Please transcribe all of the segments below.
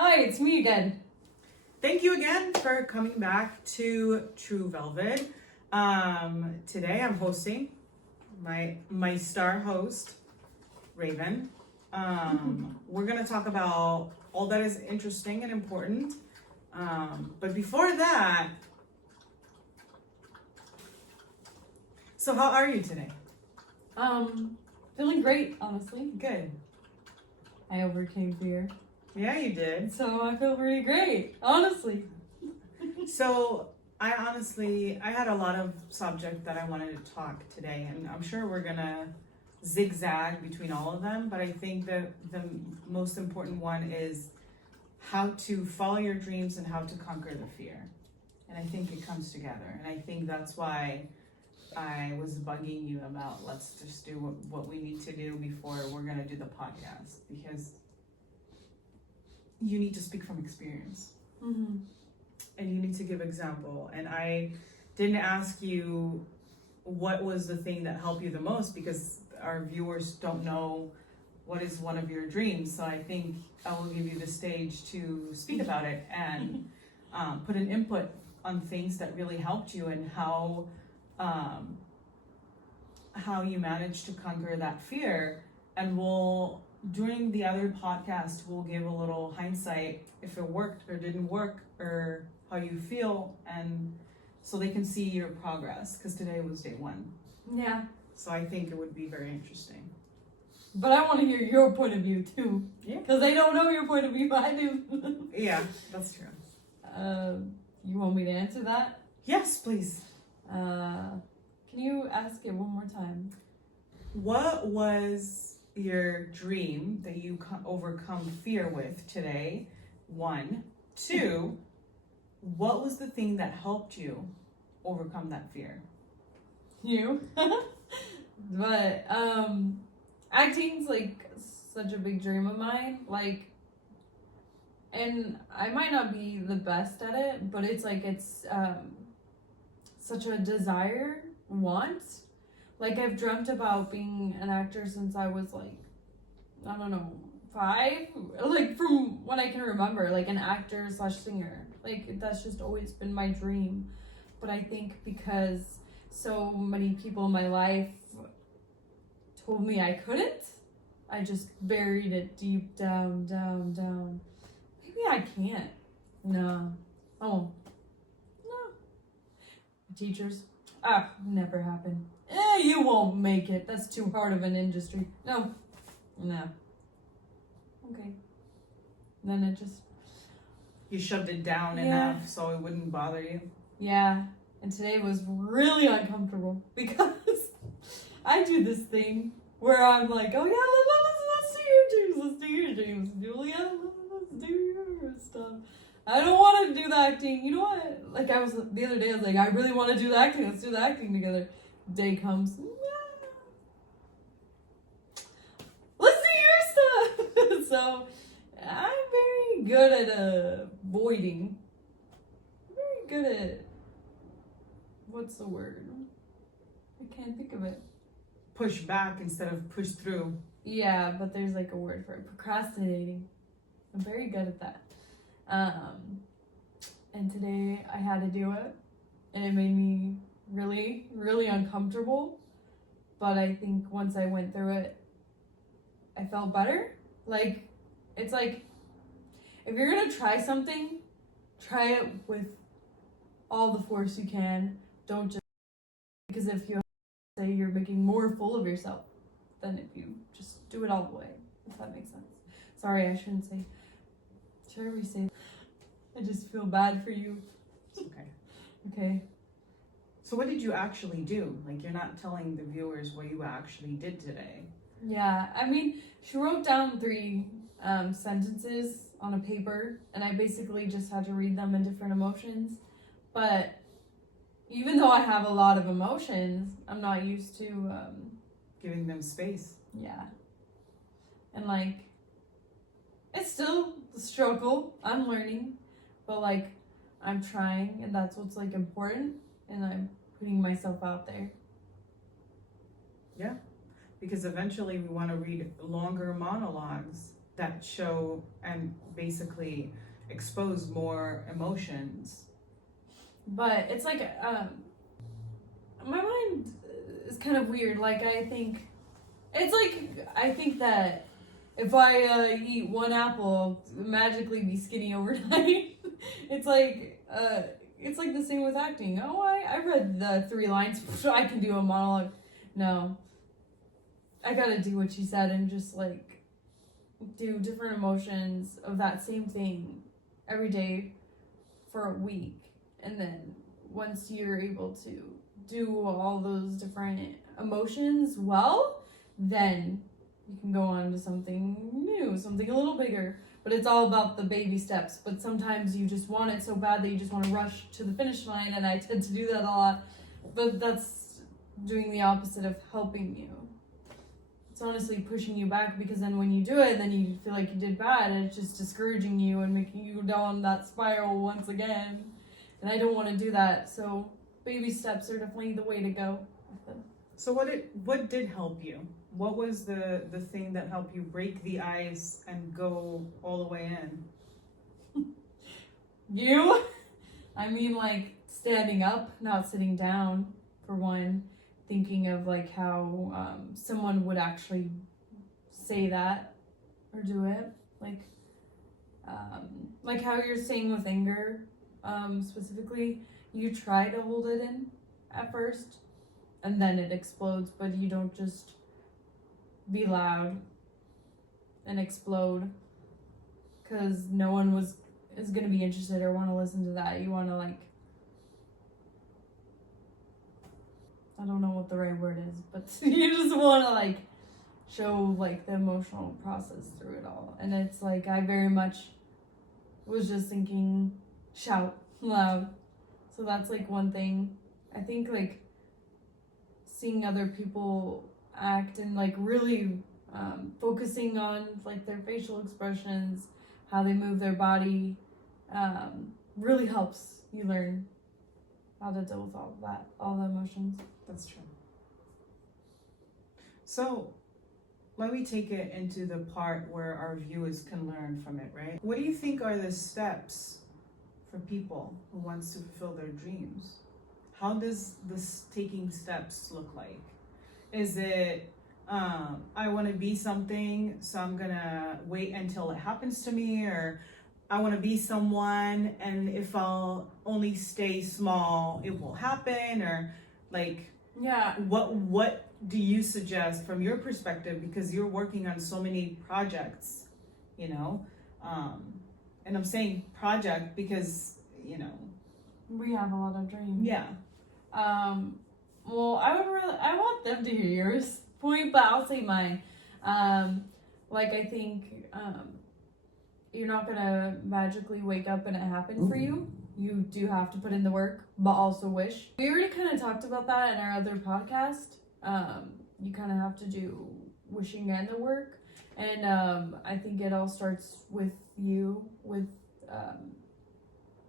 Hi, it's me again. Thank you again for coming back to True Velvet. Today I'm hosting my star host, Raven. We're gonna talk about all that is interesting and important. But before that, so how are you today? Feeling great, honestly. Good. I overcame fear, Yeah, you did. so I feel pretty great, honestly. So I had a lot of subject that I wanted to talk today, and I'm sure we're gonna zigzag between all of them, but I think that the most important one is how to follow your dreams and how to conquer the fear. And I think it comes together, and I think that's why I was bugging you about let's just do what we need to do before we're gonna do the podcast, because you need to speak from experience. Mm-hmm. And you need to give example. And I didn't ask you what was the thing that helped you the most, because our viewers don't know what is one of your dreams. So I think I will give you the stage to speak about it and put an input on things that really helped you and how you managed to conquer that fear. And during the other podcast, we'll give a little hindsight if it worked or didn't work, or how you feel, and so they can see your progress, because today was day one. Yeah, So I think it would be very interesting. but I want to hear your point of view too. Yeah. Because I don't know your point of view, but I do. Yeah, that's true. You want me to answer that? Yes, please. Can you ask it one more time? What was your dream that you overcome fear with today? 1. 2, what was the thing that helped you overcome that fear? You. But acting's like such a big dream of mine. Like, and I might not be the best at it, but it's such a desire, want. Like, I've dreamt about being an actor since I was like, I don't know, 5, like from when I can remember, like an actor / singer. Like, that's just always been my dream. But I think because so many people in my life told me I couldn't, I just buried it deep down. Maybe I can't. No. Oh. No. Teachers. Never happened. You won't make it. That's too hard of an industry. No. Okay. Then it just... You shoved it down enough so it wouldn't bother you? Yeah. And today was really uncomfortable because I do this thing where I'm like, oh yeah, let's do your dreams, Julia, let's do your stuff. I don't want to do the acting. You know what? Like, the other day, I was like, I really want to do the acting. Let's do the acting together. Day comes. Let's do your stuff. So, I'm very good at avoiding. Very good at, what's the word? I can't think of it. Push back instead of push through. Yeah, but there's like a word for it. Procrastinating. I'm very good at that. And today I had to do it, and it made me really, really uncomfortable. But I think once I went through it, I felt better. Like, it's like, if you're gonna try something, try it with all the force you can. Don't just, because if you say you're making more full of yourself than if you just do it all the way, if that makes sense. Sorry, I shouldn't say. Should we say? I just feel bad for you. Okay. Okay. So what did you actually do? Like, you're not telling the viewers what you actually did today. Yeah, I mean, she wrote down 3 sentences on a paper, and I basically just had to read them in different emotions. But even though I have a lot of emotions, I'm not used to giving them space. Yeah. And like, it's still a struggle. I'm learning, but like, I'm trying, and that's what's like important, and I'm putting myself out there. Yeah, because eventually we want to read longer monologues that show and basically expose more emotions. But it's like, my mind is kind of weird. Like, I think that if I eat one apple, I'll magically be skinny overnight. It's like the same with acting. Oh, I read the 3 lines, so I can do a monologue. No. I gotta do what she said and just like do different emotions of that same thing every day for a week. And then once you're able to do all those different emotions well, then you can go on to something new, something a little bigger. But it's all about the baby steps. But sometimes you just want it so bad that you just want to rush to the finish line, and I tend to do that a lot. But that's doing the opposite of helping you. It's honestly pushing you back, because then when you do it, then you feel like you did bad, and it's just discouraging you and making you go down that spiral once again. And I don't want to do that, so baby steps are definitely the way to go. So what did help you? What was the thing that helped you break the ice and go all the way in? You? I mean, like, standing up, not sitting down, for one. Thinking of, like, how someone would actually say that or do it. Like how you're saying with anger, specifically, you try to hold it in at first, and then it explodes, but you don't just be loud and explode, because no one is going to be interested or want to listen to that. You want to, like, I don't know what the right word is, but you just want to, like, show, like, the emotional process through it all. And it's like, I very much was just thinking, shout loud. So that's, like, one thing. I think, like, seeing other people act and, like, really focusing on, like, their facial expressions, how they move their body, really helps you learn how to deal with all of that, all the emotions. That's true. So let me take it into the part where our viewers can learn from it, right? What do you think are the steps for people who wants to fulfill their dreams? How does this taking steps look like? Is it, I want to be something, so I'm gonna wait until it happens to me, or I want to be someone, and if I'll only stay small, it will happen, or like, Yeah. what do you suggest from your perspective, because you're working on so many projects, you know, and I'm saying project because, you know, We have a lot of dreams. yeah. Well, I want them to hear yours point, but I'll say mine. Like, I think, you're not gonna magically wake up and it happen for you. You do have to put in the work, but also wish. We already kind of talked about that in our other podcast. You kind of have to do wishing and the work. And I think it all starts with you, with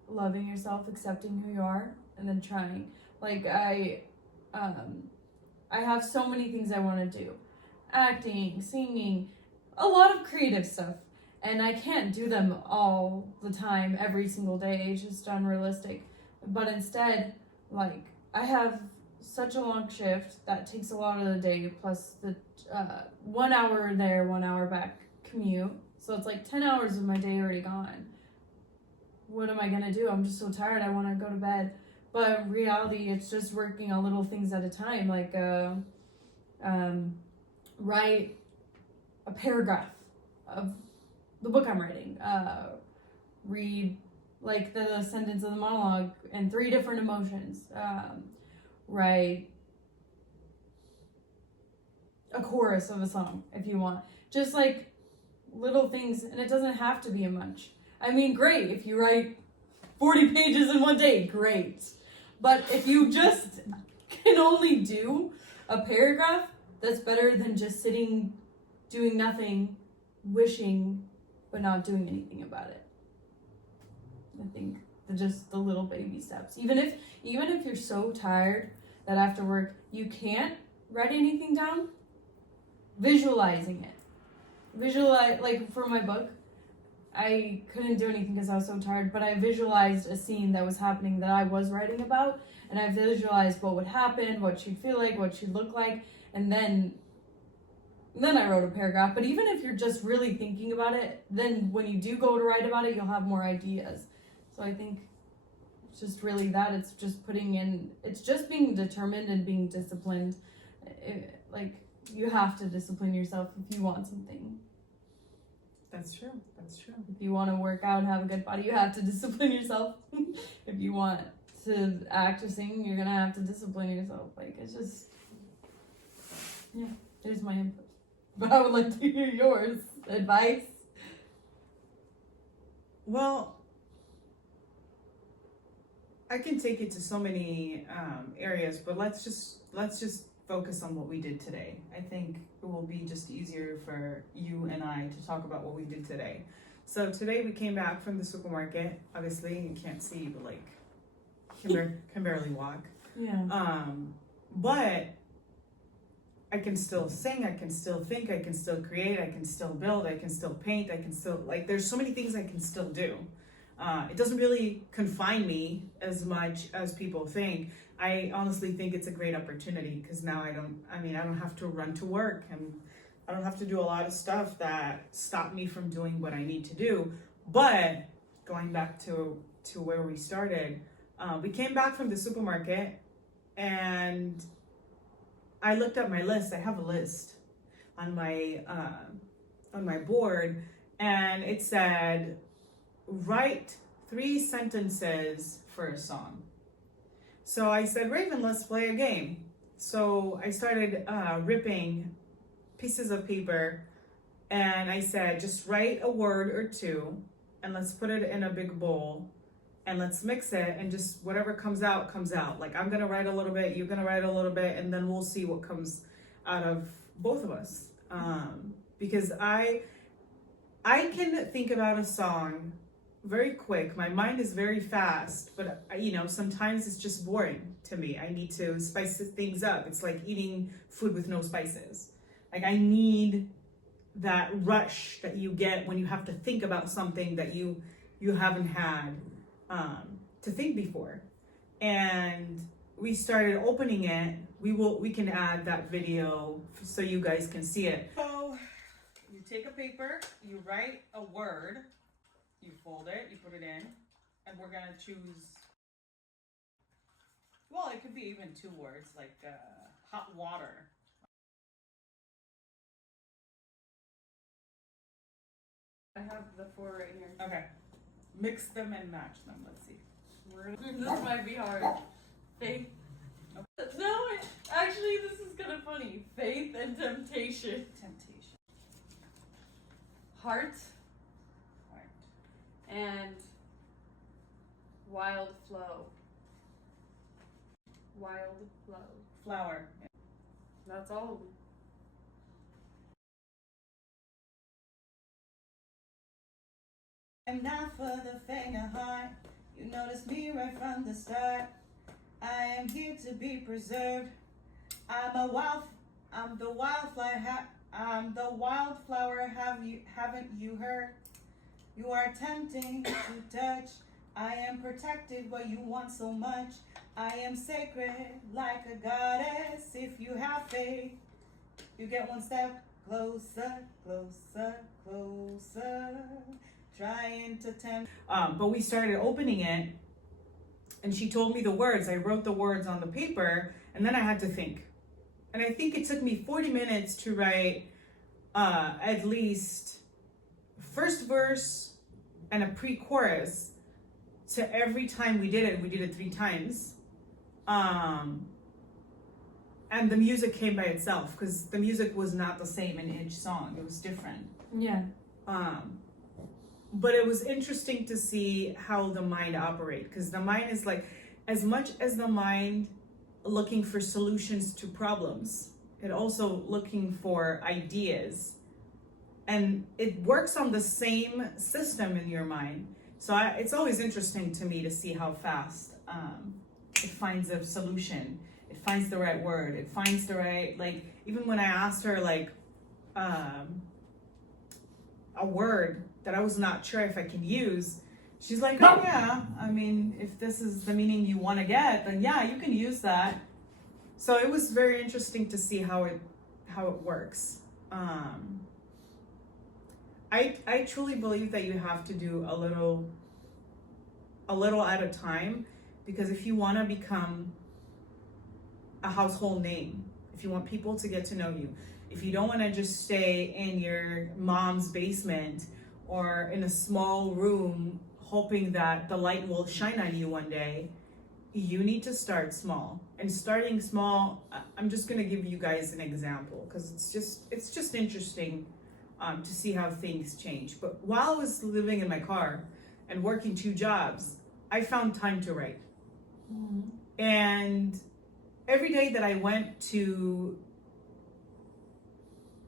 loving yourself, accepting who you are, and then trying. Like, I have so many things I want to do. Acting, singing, a lot of creative stuff. And I can't do them all the time, every single day. It's just unrealistic. But instead, like, I have such a long shift that takes a lot of the day, plus the 1 hour there, 1 hour back commute. So it's like 10 hours of my day already gone. What am I going to do? I'm just so tired. I want to go to bed. But in reality, it's just working on little things at a time. Like, write a paragraph of the book I'm writing, read like the sentence of the monologue and 3 different emotions, write a chorus of a song if you want, just like little things, and it doesn't have to be a much. I mean, great if you write 40 pages in one day, great, but if you just can only do a paragraph, that's better than just sitting doing nothing, wishing but not doing anything about it. I think just the little baby steps. Even if you're so tired that after work you can't write anything down, visualizing it. visualize, like for my book, I couldn't do anything because I was so tired, but I visualized a scene that was happening that I was writing about, and I visualized what would happen, what she'd feel like, what she'd look like, and then I wrote a paragraph. But even if you're just really thinking about it, then when you do go to write about it, you'll have more ideas. So I think it's just really that. It's just it's just being determined and being disciplined. Like, you have to discipline yourself if you want something. That's true. That's true. If you want to work out and have a good body, you have to discipline yourself. If you want to act or sing, you're gonna have to discipline yourself. Like, it's just, yeah, there's my input. But I would like to hear yours. Advice? Well, I can take it to so many areas, but let's just focus on what we did today. I think it will be just easier for you and I to talk about what we did today. So today we came back from the supermarket. Obviously, you can't see, but like, can barely walk. Yeah. But I can still sing, I can still think, I can still create, I can still build, I can still paint, I can still, like, there's so many things I can still do. It doesn't really confine me as much as people think. I honestly think it's a great opportunity because now I don't have to run to work, and I don't have to do a lot of stuff that stop me from doing what I need to do. But going back to where we started, we came back from the supermarket and I looked at my list. I have a list on my board, and it said, write 3 sentences for a song. So I said, Raven, let's play a game. So I started ripping pieces of paper, and I said, just write a word or 2, and let's put it in a big bowl, and let's mix it, and just whatever comes out, comes out. Like, I'm gonna write a little bit, you're gonna write a little bit, and then we'll see what comes out of both of us. Because I can think about a song very quick. My mind is very fast, but sometimes it's just boring to me. I need to spice things up. It's like eating food with no spices. Like, I need that rush that you get when you have to think about something that you haven't had to think before. And we started opening it. We can add that video so you guys can see it. So you take a paper, you write a word, you fold it, you put it in, and we're gonna choose, well, it could be even 2 words, like hot water. I have the 4 right here. Okay. Mix them and match them. Let's see. This might be hard. Faith. Okay. No, actually, this is kind of funny. Faith and temptation. Temptation. Heart Heart. and wild flow. Wild flow. Flower. That's all of them. I'm not for the faint of heart. You noticed me right from the start. I am here to be preserved. I'm the wildflower. Haven't you heard? You are tempting to touch. I am protected what you want so much. I am sacred like a goddess. If you have faith, you get one step closer, closer, closer. Trying to tempt. But we started opening it, and she told me the words. I wrote the words on the paper, and then I had to think. And I think it took me 40 minutes to write at least first verse and a pre-chorus to every time we did it. We did it 3 times. And the music came by itself, because the music was not the same in each song. It was different. Yeah. But it was interesting to see how the mind operates, because the mind is like, as much as the mind looking for solutions to problems, it also looking for ideas, and it works on the same system in your mind. So it's always interesting to me to see how fast it finds a solution, it finds the right word, it finds the right, like, even when I asked her, like, a word that I was not sure if I can use. She's like, oh yeah, I mean, if this is the meaning you want to get, then yeah, you can use that. So it was very interesting to see how it works. I truly believe that you have to do a little at a time, because if you want to become a household name, if you want people to get to know you, if you don't want to just stay in your mom's basement or in a small room hoping that the light will shine on you one day, you need to start small. And starting small, I'm just going to give you guys an example because it's just interesting to see how things change. But while I was living in my car and working 2 jobs, I found time to write. Mm-hmm. And every day that I went to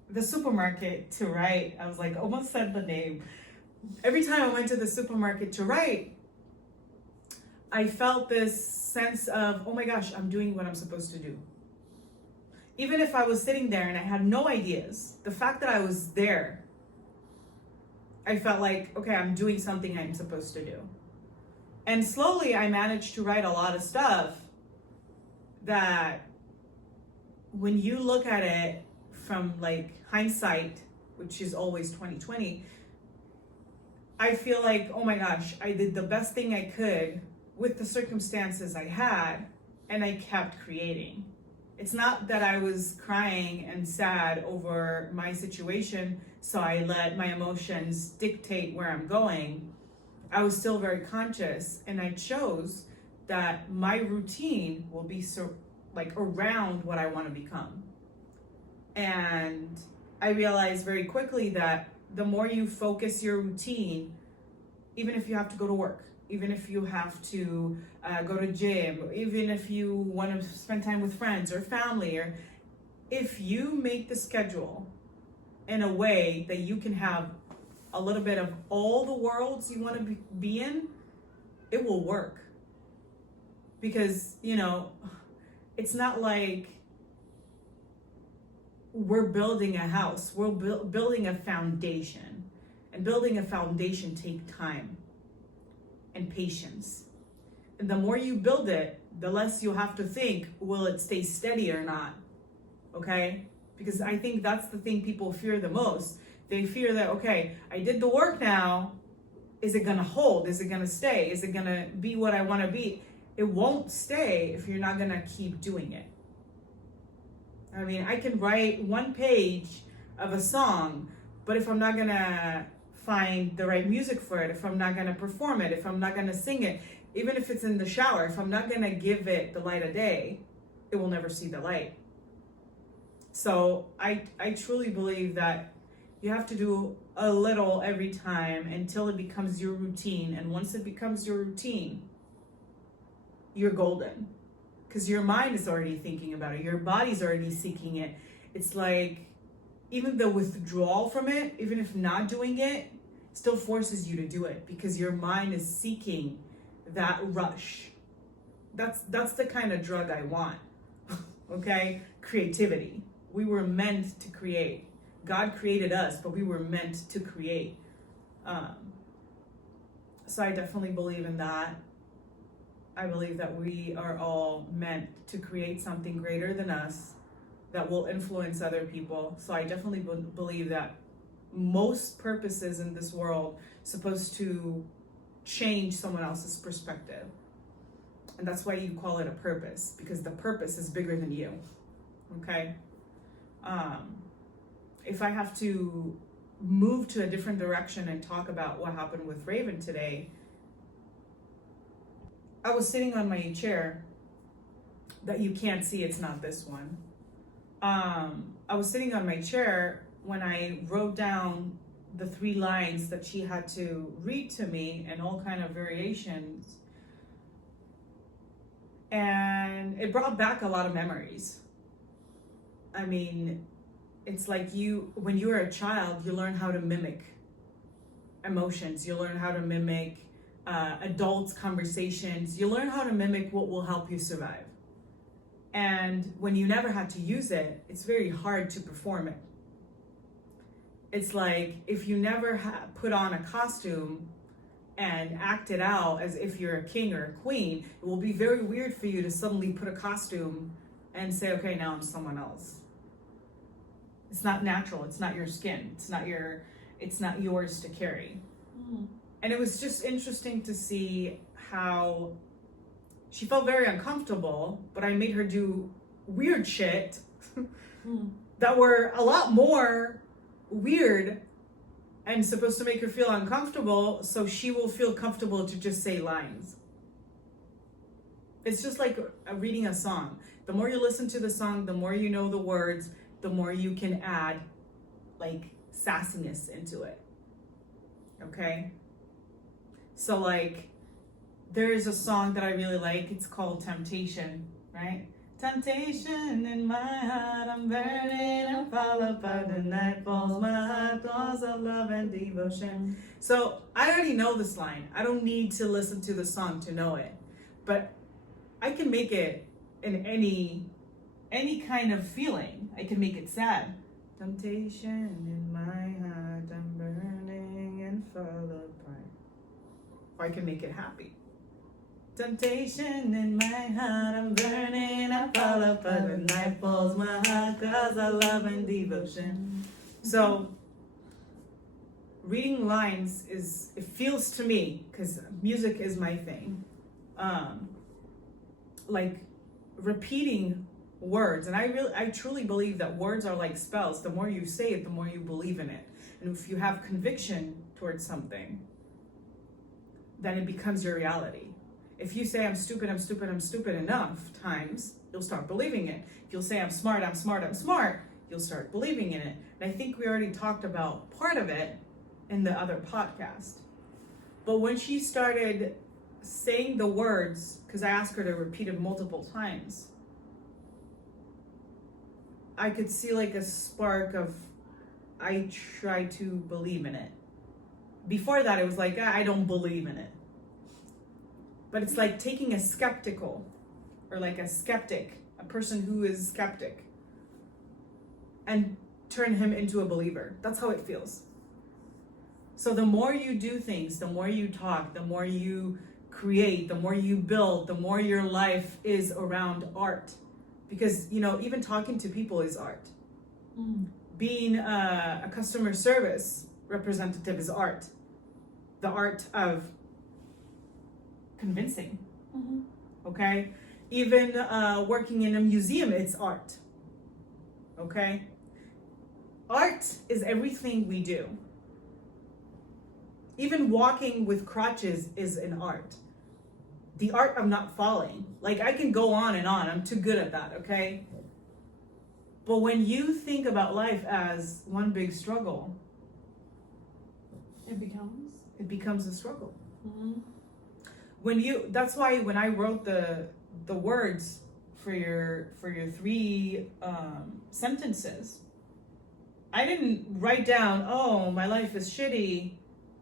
the supermarket to write, I was like, almost said the name. Every time I went to the supermarket to write, I felt this sense of, oh my gosh, I'm doing what I'm supposed to do. Even if I was sitting there and I had no ideas, the fact that I was there, I felt like, okay, I'm doing something I'm supposed to do. And slowly I managed to write a lot of stuff that when you look at it from like hindsight, which is always 2020, I feel like, oh my gosh, I did the best thing I could with the circumstances I had, and I kept creating. It's not that I was crying and sad over my situation, so I let my emotions dictate where I'm going. I was still very conscious, and I chose that my routine will be around what I want to become. And I realized very quickly that the more you focus your routine, even if you have to go to work, even if you have to go to gym, even if you want to spend time with friends or family, or if you make the schedule in a way that you can have a little bit of all the worlds you want to be in, it will work. Because, it's not like we're building a house, we're building a foundation. And building a foundation takes time and patience. And the more you build it, the less you have to think, will it stay steady or not? Okay? Because I think that's the thing people fear the most. They fear that, okay, I did the work now. Is it gonna hold? Is it gonna stay? Is it gonna be what I wanna be? It won't stay if you're not gonna keep doing it. I mean, I can write 1 page of a song, but if I'm not gonna find the right music for it, if I'm not gonna perform it, if I'm not gonna sing it, even if it's in the shower, if I'm not gonna give it the light of day, it will never see the light. So I truly believe that you have to do a little every time until it becomes your routine. And once it becomes your routine, you're golden. Because your mind is already thinking about it. Your body's already seeking it. It's like, even the withdrawal from it, even if not doing it, still forces you to do it because your mind is seeking that rush. That's the kind of drug I want. Okay? Creativity. We were meant to create. God created us, but we were meant to create. So I definitely believe in that. I believe that we are all meant to create something greater than us that will influence other people. So I definitely believe that most purposes in this world supposed to change someone else's perspective. And that's why you call it a purpose, because the purpose is bigger than you. Okay? If I have to move to a different direction and talk about what happened with Raven today, I was sitting on my chair that you can't see, it's not this one. I was sitting on my chair when I wrote down the 3 lines that she had to read to me and all kind of variations. And it brought back a lot of memories. I mean, it's like when you were a child, you learn how to mimic emotions. You learn how to mimic adults' conversations. You learn how to mimic what will help you survive. And when you never had to use it, it's very hard to perform it. it's like if you never put on a costume and act it out as if you're a king or a queen, it will be very weird for you to suddenly put a costume and say, okay, now I'm someone else. It's not natural. It's not your skin. It's not yours to carry. Mm. And it was just interesting to see how she felt very uncomfortable, but I made her do weird shit that were a lot more weird and supposed to make her feel uncomfortable, so she will feel comfortable to just say lines. It's just like reading a song. The more you listen to the song, the more you know the words, the more you can add like sassiness into it. Okay? So like there is a song that I really like. It's called Temptation, right? Temptation in my heart, I'm burning, I fall apart, the night falls, my heart calls of love and devotion. So I already know this line. I don't need to listen to the song to know it. But I can make it in any kind of feeling. I can make it sad. Temptation in my heart, I'm burning and fall apart. Or I can make it happy. Temptation in my heart, I'm burning, I fall apart, the night falls, my heart cries of love and devotion. So, reading lines it feels to me, because music is my thing, like repeating words. And I truly believe that words are like spells. The more you say it, the more you believe in it. And if you have conviction towards something, then it becomes your reality. If you say, I'm stupid enough times, you'll start believing it. If you'll say, I'm smart, you'll start believing in it. And I think we already talked about part of it in the other podcast. But when she started saying the words, because I asked her to repeat it multiple times, I could see like a spark of, I try to believe in it. Before that, it was like, I don't believe in it. But it's like taking a skeptical, or like a skeptic, a person who is skeptic, and turn him into a believer. That's how it feels. So the more you do things, the more you talk, the more you create, the more you build, the more your life is around art. Because, even talking to people is art. Being a customer service representative is art. The art of convincing. Okay? Even working in a museum, it's art. Okay? Art is everything we do. Even walking with crutches is an art. The art of not falling. Like, I can go on and on. I'm too good at that, okay? But when you think about life as one big struggle, It becomes a struggle. That's why when I wrote the words for your 3 sentences, I didn't write down, oh, my life is shitty,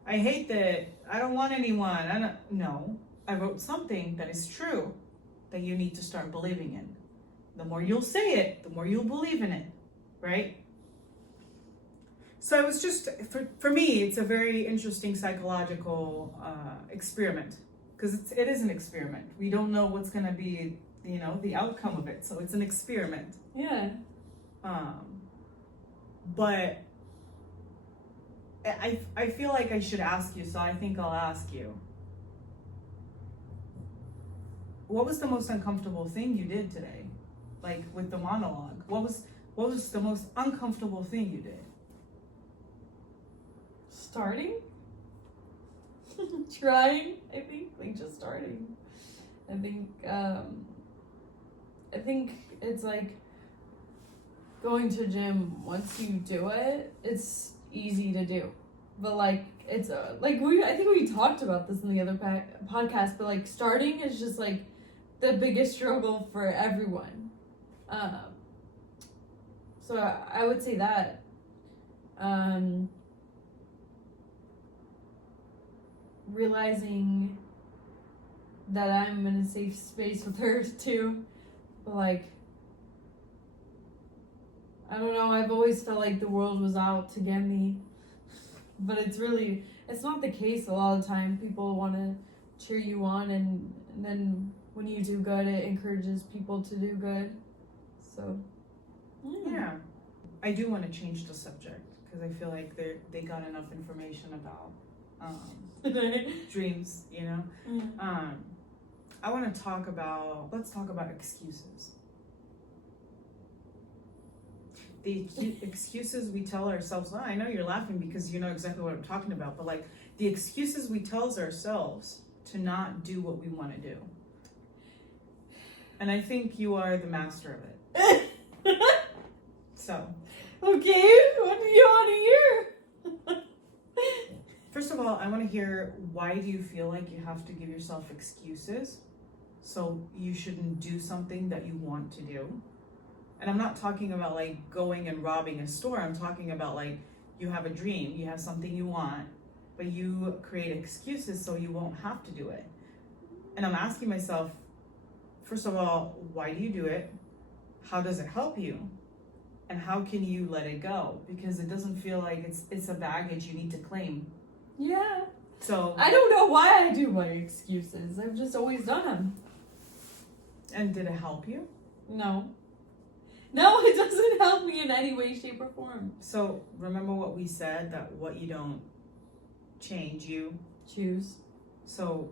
I hate that, I don't want anyone. No, I wrote something that is true, that you need to start believing in. The more you'll say it, the more you'll believe in it, right? So it was just, for me, it's a very interesting psychological experiment, because it is an experiment. We don't know what's going to be, the outcome of it. So it's an experiment. Yeah. But I feel like I should ask you, so I think I'll ask you. What was the most uncomfortable thing you did today? Like with the monologue. What was the most uncomfortable thing you did? Starting? Trying, I think. Like just starting. I think it's like going to gym. Once you do it, it's easy to do. But like it's like I think we talked about this in the other podcast, but like starting is just like the biggest struggle for everyone. So I would say that. Realizing that I'm in a safe space with her too, but like I don't know, I've always felt like the world was out to get me. But it's not the case a lot of the time. People want to cheer you on, and then when you do good, it encourages people to do good. So, Yeah. I do want to change the subject because I feel like they got enough information about dreams, you know? I want to let's talk about excuses. The excuses we tell ourselves, I know you're laughing because you know exactly what I'm talking about, but like the excuses we tell ourselves to not do what we want to do. And I think you are the master of it. So, Okay, what do you want to hear? first of all, I want to hear, why do you feel like you have to give yourself excuses so you shouldn't do something that you want to do? And I'm not talking about like going and robbing a store. I'm talking about like you have a dream, you have something you want, but you create excuses so you won't have to do it. And I'm asking myself, first of all, why do you do it? How does it help you? And how can you let it go? Because it doesn't feel like it's a baggage you need to claim. Yeah. So, I don't know why I do my excuses. I've just always done them. and did it help you? No. No, it doesn't help me in any way, shape, or form. So remember what we said, that what you don't change, you. Choose. So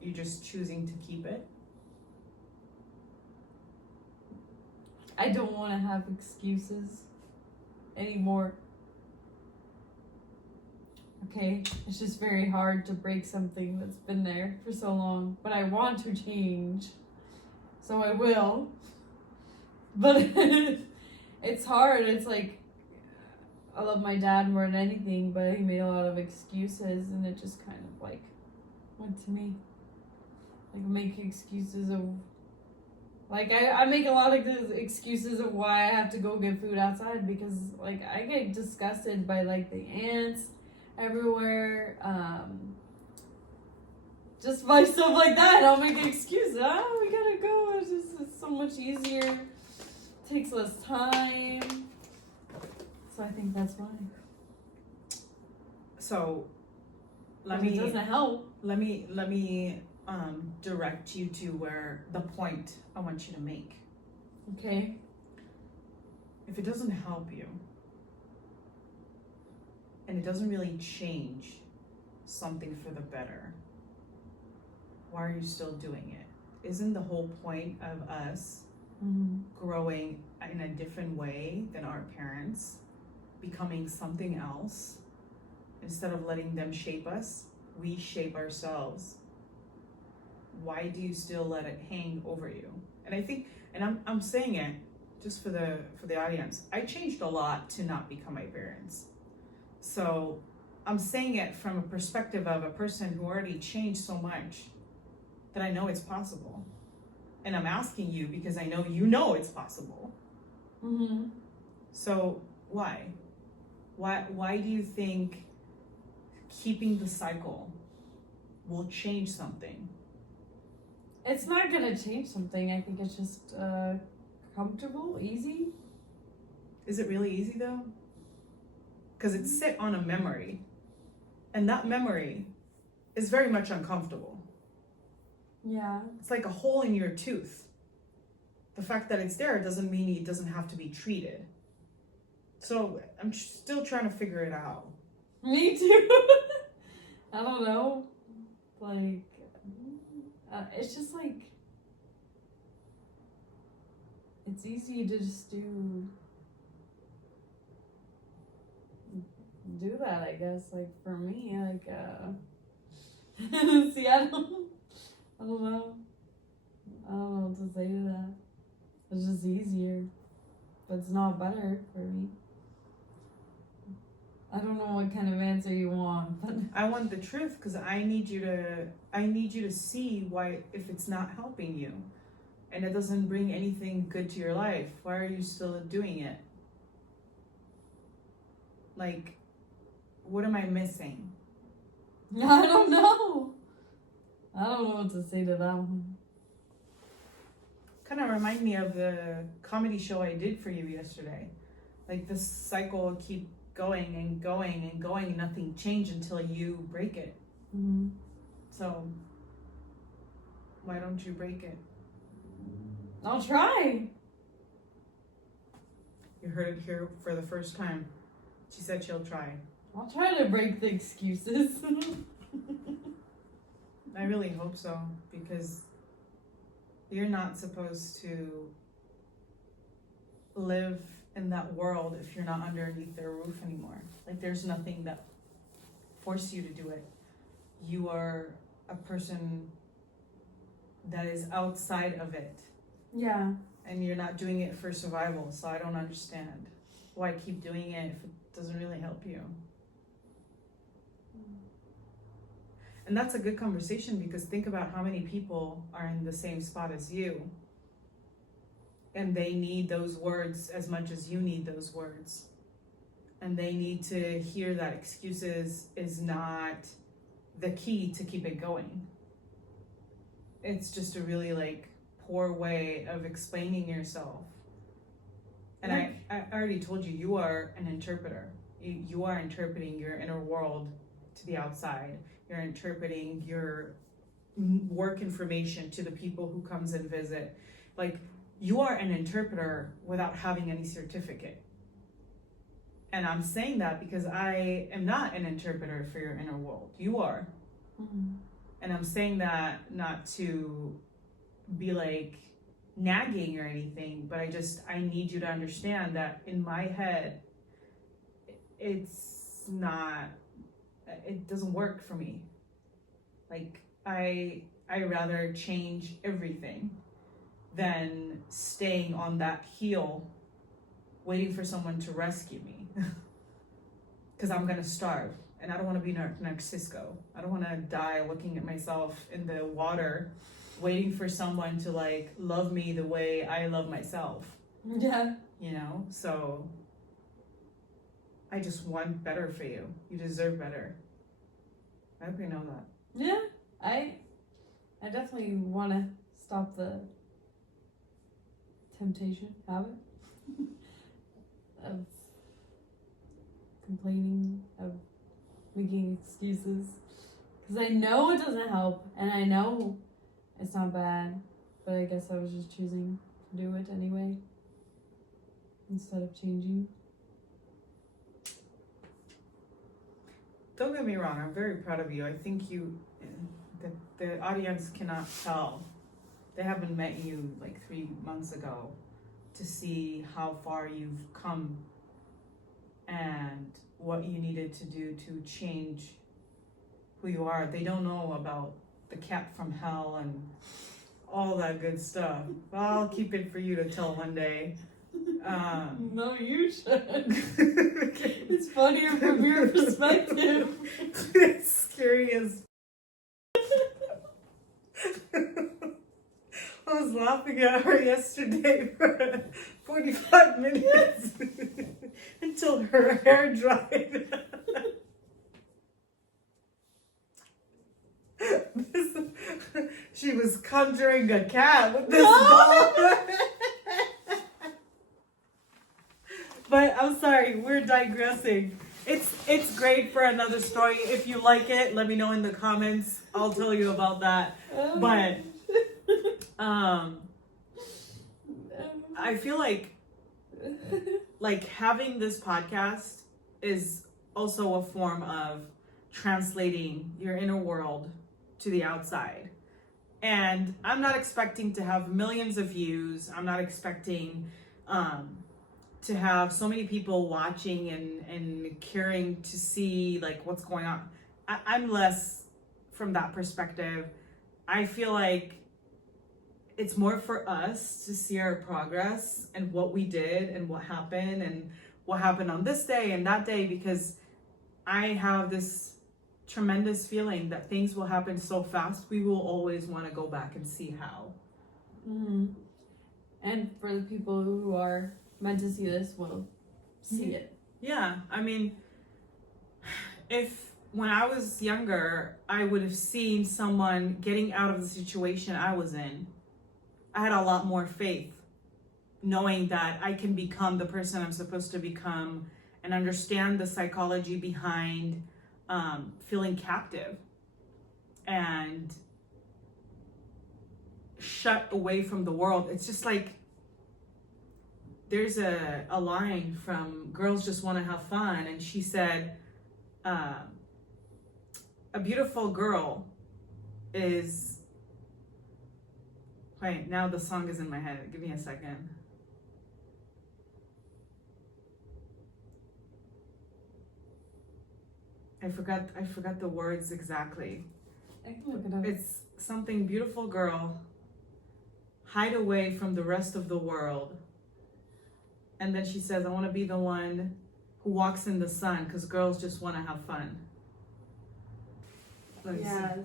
you're just choosing to keep it? I don't want to have excuses anymore. Okay, it's just very hard to break something that's been there for so long, but I want to change, so I will. But it's hard. It's like, I love my dad more than anything, but he made a lot of excuses, and it just kind of like went to me. Like, make excuses of, like, I make a lot of excuses of why I have to go get food outside, because like I get disgusted by like the ants everywhere, just by stuff like that. I'll make excuses. Oh, we gotta go. It's so much easier. Takes less time. So I think that's why. So It doesn't help. let me direct you to where the point I want you to make. Okay. If it doesn't help you and it doesn't really change something for the better, why are you still doing it? Isn't the whole point of us growing in a different way than our parents, becoming something else? Instead of letting them shape us, we shape ourselves. Why do you still let it hang over you? And I think, and I'm saying it just for the audience, I changed a lot to not become my parents. So I'm saying it from a perspective of a person who already changed so much that I know it's possible. And I'm asking you because I know you know it's possible. So why? Why do you think keeping the cycle will change something? It's not gonna change something. I think it's just comfortable, easy. Is it really easy though? Because it's set on a memory, and that memory is very much uncomfortable. Yeah. It's like a hole in your tooth. The fact that it's there doesn't mean it doesn't have to be treated. So I'm still trying to figure it out. Me too. I don't know. Like, it's just like, it's easy to just do that, I guess. Like, for me, like, see, I don't know. I don't know what to say to that. It's just easier, but it's not better for me. I don't know what kind of answer you want, but I want the truth, because I need you to see why, if it's not helping you and it doesn't bring anything good to your life, why are you still doing it? Like, what am I missing? I don't know. I don't know what to say to that one. Kind of remind me of the comedy show I did for you yesterday. Like this cycle will keep going and going and going, nothing change until you break it. Mm-hmm. So why don't you break it? I'll try. You heard it here for the first time. She said she'll try. I'll try to break the excuses. I really hope so, because you're not supposed to live in that world if you're not underneath their roof anymore. Like there's nothing that forced you to do it. You are a person that is outside of it, Yeah. and you're not doing it for survival. So I don't understand why keep doing it if it doesn't really help you. And that's a good conversation, because think about how many people are in the same spot as you, and they need those words as much as you need those words, and they need to hear that excuses is not the key to keep it going. It's just a really like poor way of explaining yourself. And I already told you, you are an interpreter. You are interpreting your inner world to the outside. You're interpreting your work information to the people who comes and visit. Like, you are an interpreter without having any certificate. And I'm saying that because I am not an interpreter for your inner world. You are. Mm-hmm. And I'm saying that not to be like nagging or anything, but I need you to understand that in my head, it doesn't work for me. Like I rather change everything than staying on that heel waiting for someone to rescue me. Because I'm gonna starve, and I don't want to be Narcisco. I don't want to die looking at myself in the water waiting for someone to like love me the way I love myself. Yeah. You know, so I just want better for you. You deserve better. I hope you know that. Yeah. I definitely want to stop the temptation, habit of complaining, of making excuses. Because I know it doesn't help, and I know it's not bad, but I guess I was just choosing to do it anyway instead of changing. Don't get me wrong, I'm very proud of you. I think the audience cannot tell. They haven't met you like 3 months ago to see how far you've come and what you needed to do to change who you are. They don't know about the cat from hell and all that good stuff. Well, I'll keep it for you to tell one day. No, you should. It's funnier from your perspective. It's scary as I was laughing at her yesterday for 45 minutes until her hair dried. She was conjuring a cat with this doll. But I'm sorry, we're digressing. It's great for another story. If you like it, let me know in the comments. I'll tell you about that. But I feel like having this podcast is also a form of translating your inner world to the outside. And I'm not expecting to have millions of views. I'm not expecting to have so many people watching and caring to see like what's going on. I'm less from that perspective. I feel like it's more for us to see our progress and what we did and what happened on this day and that day, because I have this tremendous feeling that things will happen so fast, we will always want to go back and see how. Mm-hmm. And for the people who are meant to see this will see it. Yeah, I mean, if when I was younger, I would have seen someone getting out of the situation I was in, I had a lot more faith knowing that I can become the person I'm supposed to become and understand the psychology behind feeling captive and shut away from the world. It's just like there's a line from Girls Just Want to Have Fun, and she said, a beautiful girl is, wait, now the song is in my head. Give me a second. I forgot the words exactly. I can look it up. It's something beautiful girl, hide away from the rest of the world. And then she says, I want to be the one who walks in the sun because girls just want to have fun. Let me see. Yeah,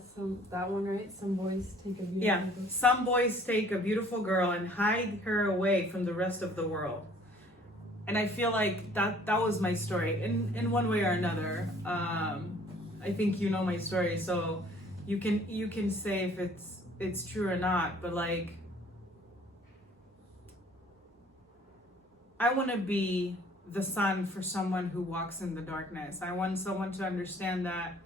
that one, right? Some boys take a beautiful Yeah, some boys take a beautiful girl and hide her away from the rest of the world. And I feel like that was my story in one way or another. I think you know my story, so you can say if it's true or not, but like I want to be the sun for someone who walks in the darkness. I want someone to understand that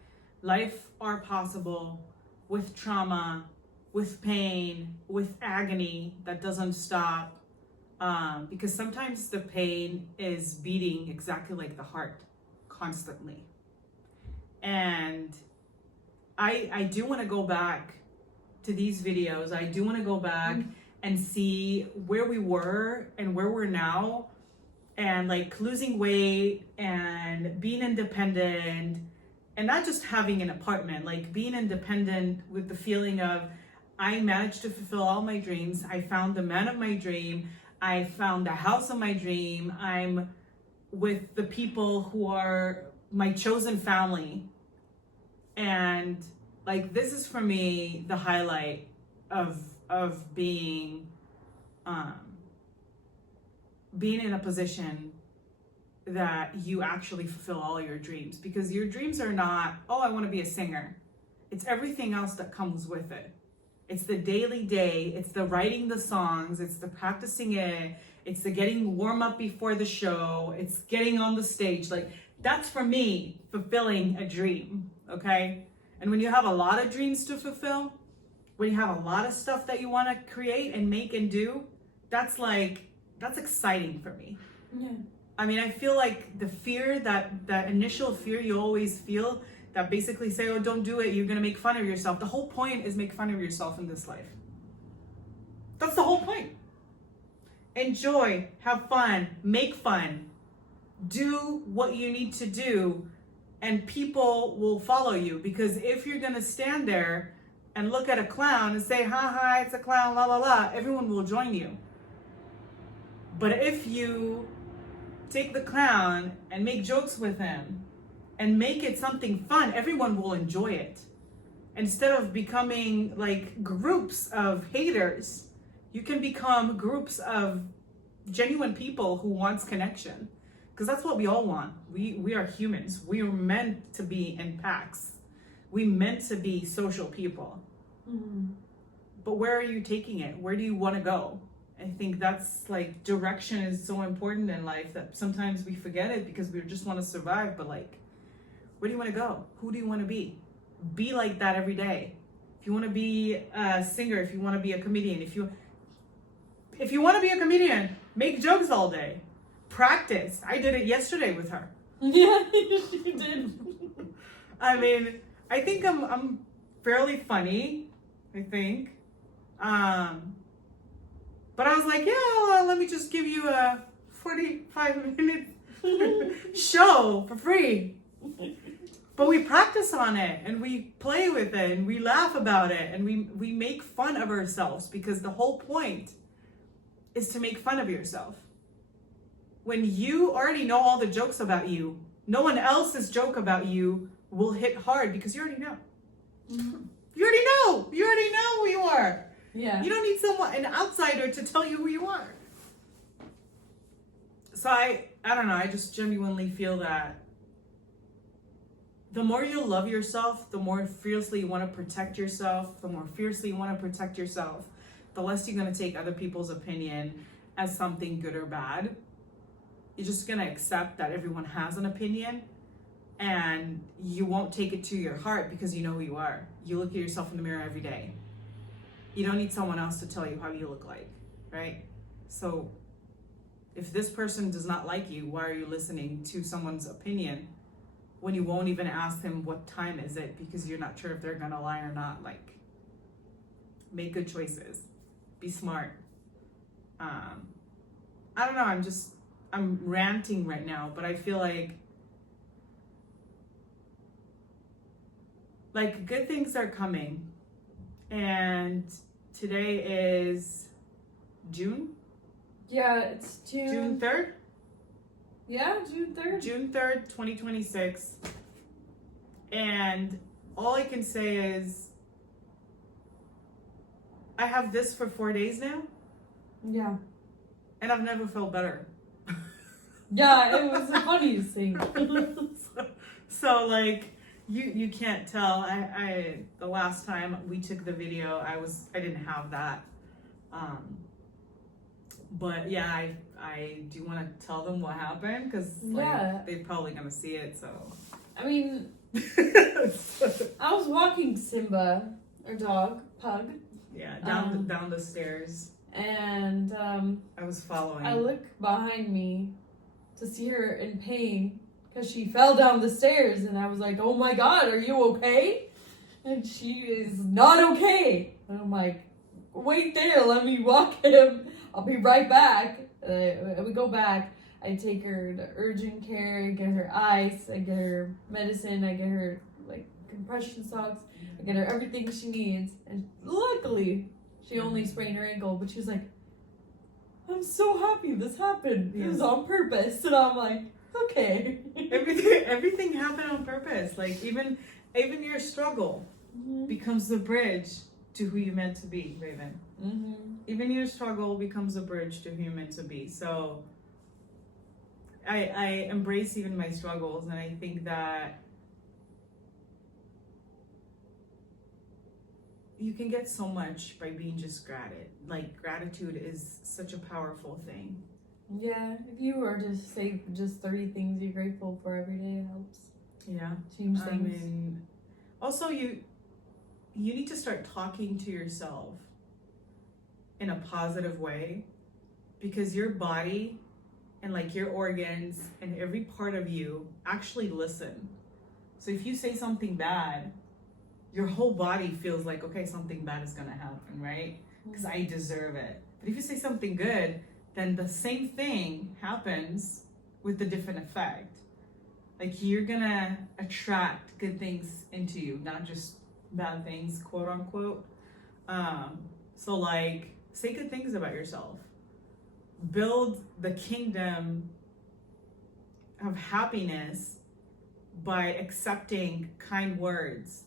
life are possible with trauma, with pain, with agony that doesn't stop. Because sometimes the pain is beating exactly like the heart constantly. And I do want to go back to these videos. I do want to go back and see where we were and where we're now, and like losing weight and being independent, and not just having an apartment, like being independent with the feeling of I managed to fulfill all my dreams. I found the man of my dream. I found the house of my dream. I'm with the people who are my chosen family. And like, this is for me the highlight of being in a position that you actually fulfill all your dreams, because your dreams are not, oh, I want to be a singer. It's everything else that comes with it. It's the daily day, it's the writing the songs, it's the practicing it, it's the getting warm up before the show, it's getting on the stage. Like, that's for me fulfilling a dream, okay? And when you have a lot of dreams to fulfill, when you have a lot of stuff that you want to create and make and do, that's exciting for me. Yeah. I mean, I feel like the fear, that initial fear you always feel, that basically say, oh, don't do it, you're gonna make fun of yourself. The whole point is make fun of yourself in this life. That's the whole point. Enjoy, have fun, make fun, do what you need to do, and people will follow you. Because if you're gonna stand there and look at a clown and say, ha ha, it's a clown, la la la, everyone will join you. But if you take the clown and make jokes with him and make it something fun, everyone will enjoy it. Instead of becoming like groups of haters, you can become groups of genuine people who wants connection. Because that's what we all want. We are humans. We are meant to be in packs. We meant to be social people. Mm-hmm. But where are you taking it? Where do you want to go? I think that's like, direction is so important in life that sometimes we forget it because we just want to survive. But like, where do you want to go? Who do you want to be? Be like that every day. If you want to be a singer, if you want to be a comedian, if you want to be a comedian, make jokes all day. Practice. I did it yesterday with her. Yeah, you did. I mean, I think I'm fairly funny, I think. But I was like, yeah, well, let me just give you a 45-minute show for free. But we practice on it and we play with it and we laugh about it and we make fun of ourselves, because the whole point is to make fun of yourself. When you already know all the jokes about you, no one else's joke about you will hit hard because you already know. Mm-hmm. You already know. You already know who you are. Yeah. You don't need an outsider to tell you who you are. So I don't know, I just genuinely feel that the more you love yourself, the more fiercely you want to protect yourself, the more fiercely you want to protect yourself, the less you're going to take other people's opinion, as something good or bad. You're just gonna accept that everyone has an opinion, and you won't take it to your heart because you know who you are. You look at yourself in the mirror every day. You don't need someone else to tell you how you look like, right? So if this person does not like you, why are you listening to someone's opinion when you won't even ask them what time is it because you're not sure if they're gonna lie or not? Like, make good choices. Be smart. I don't know, I'm ranting right now, but I feel like good things are coming. And today is June? Yeah, it's June 3rd? Yeah, June 3rd. June 3rd, 2026. And all I can say is I have this for 4 days now, Yeah. and I've never felt better. Yeah, it was the funniest thing. So like you can't tell. I the last time we took the video, I didn't have that. But yeah, I do want to tell them what happened because Yeah. they're probably gonna see it. So I mean, I was walking Simba, our dog, Pug, yeah, down the stairs. and I was following. I look behind me to see her in pain because she fell down the stairs, and I was like, "Oh my God, are you okay?" And she is not okay. And I'm like, "Wait there, let me walk him. I'll be right back." We go back. I take her to urgent care, I get her ice, I get her medicine, I get her like compression socks, I get her everything she needs. And luckily, she only sprained her ankle, but she was like, "I'm so happy this happened. It was on purpose." And I'm like, okay. Everything happened on purpose. Like even your struggle becomes the bridge to who you're meant to be, Raven. Mm-hmm. Even your struggle becomes a bridge to who you're meant to be. So I embrace even my struggles, and I think that you can get so much by being just gratitude is such a powerful thing. Yeah, if you were to say just 30 things you're grateful for every day, it helps Yeah. change I things. mean, also you need to start talking to yourself in a positive way, because your body and like your organs and every part of you actually listen. So if you say something bad, your whole body feels like, okay, something bad is gonna happen, right? Because I deserve it. But if you say something good, then the same thing happens with a different effect. Like you're gonna attract good things into you, not just bad things, quote unquote. So like, say good things about yourself. Build the kingdom of happiness by accepting kind words.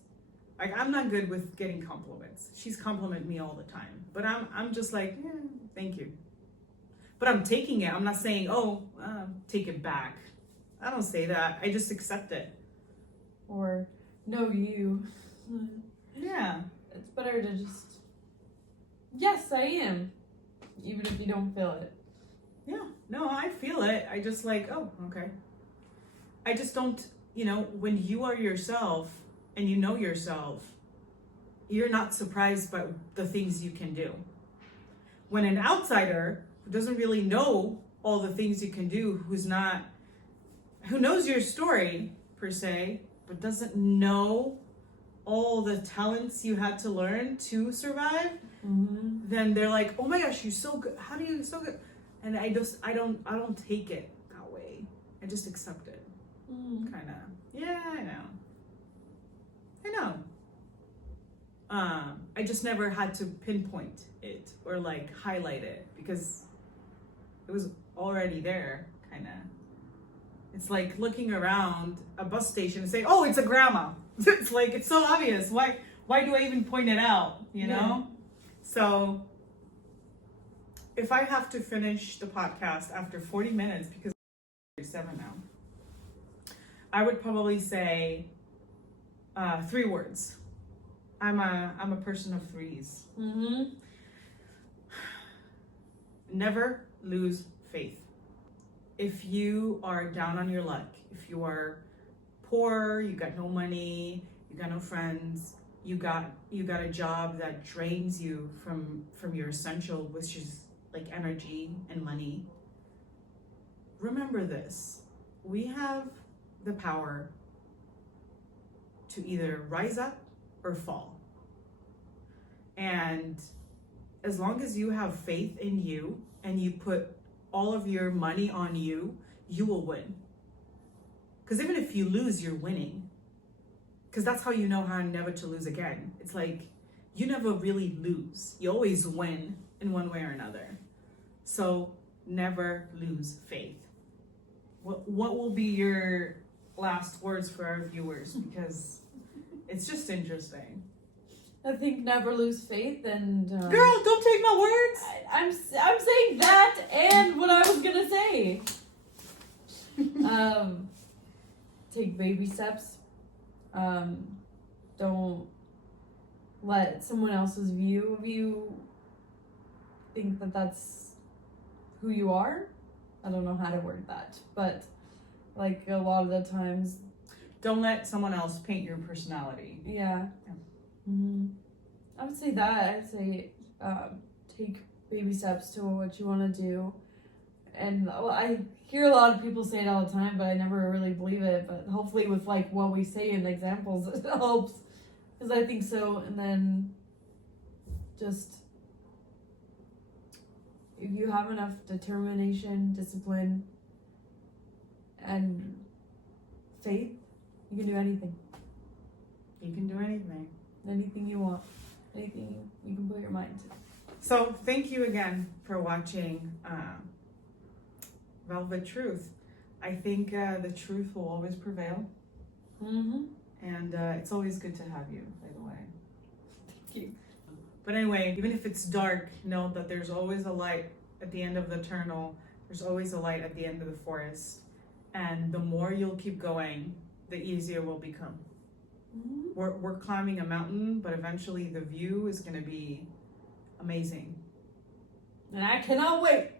Like I'm not good with getting compliments. She's complimenting me all the time, but I'm just like, thank you. But I'm taking it. I'm not saying, take it back. I don't say that. I just accept it. Or, no, you. Yeah. It's better to just, yes, I am, even if you don't feel it. Yeah. No, I feel it. I just like, oh, okay. I just don't, when you are yourself and you know yourself, you're not surprised by the things you can do. When an outsider who doesn't really know all the things you can do, who knows your story per se, but doesn't know all the talents you had to learn to survive, then they're like, oh my gosh, you're so good. How do you so good? And I don't take it that way. I just accept it. Kind of. Yeah, I know. I just never had to pinpoint it or like highlight it because it was already there, kind of. It's like looking around a bus station and saying, oh, it's a grandma. It's like, it's so obvious. Why do I even point it out, you know? Yeah. So if I have to finish the podcast after 40 minutes, because it's 7 now, I would probably say 3 words. I'm a person of threes. Never lose faith. If you are down on your luck, if you are poor, you got no money, you got no friends, you got a job that drains you from your essential, which is like energy and money. Remember this. We have the power to either rise up or fall. And as long as you have faith in you and you put all of your money on you, you will win. Because even if you lose, you're winning. Because that's how you know how never to lose again. It's like you never really lose. You always win in one way or another. So never lose faith. What will be your last words for our viewers? Because it's just interesting. I think never lose faith and Girl, don't take my words. I'm saying that and what I was gonna say. Take baby steps. Don't let someone else's view of you think that that's who you are. I don't know how to word that, but like a lot of the times, Don't let someone else paint your personality. yeah. Mm-hmm. I would say that. I'd say take baby steps to what you want to do. And well, I hear a lot of people say it all the time, but I never really believe it. But hopefully with like what we say in the examples, it helps. Because I think so. And then just if you have enough determination, discipline, and faith, you can do anything. You can do anything. Anything you want. Anything you can put your mind to. So thank you again for watching Velvet Truth. I think the truth will always prevail. Mm-hmm. And it's always good to have you, by the way. Thank you. But anyway, even if it's dark, know that there's always a light at the end of the tunnel. There's always a light at the end of the forest. And the more you'll keep going, the easier it will become. Mm-hmm. We're climbing a mountain, but eventually the view is going to be amazing. And I cannot wait.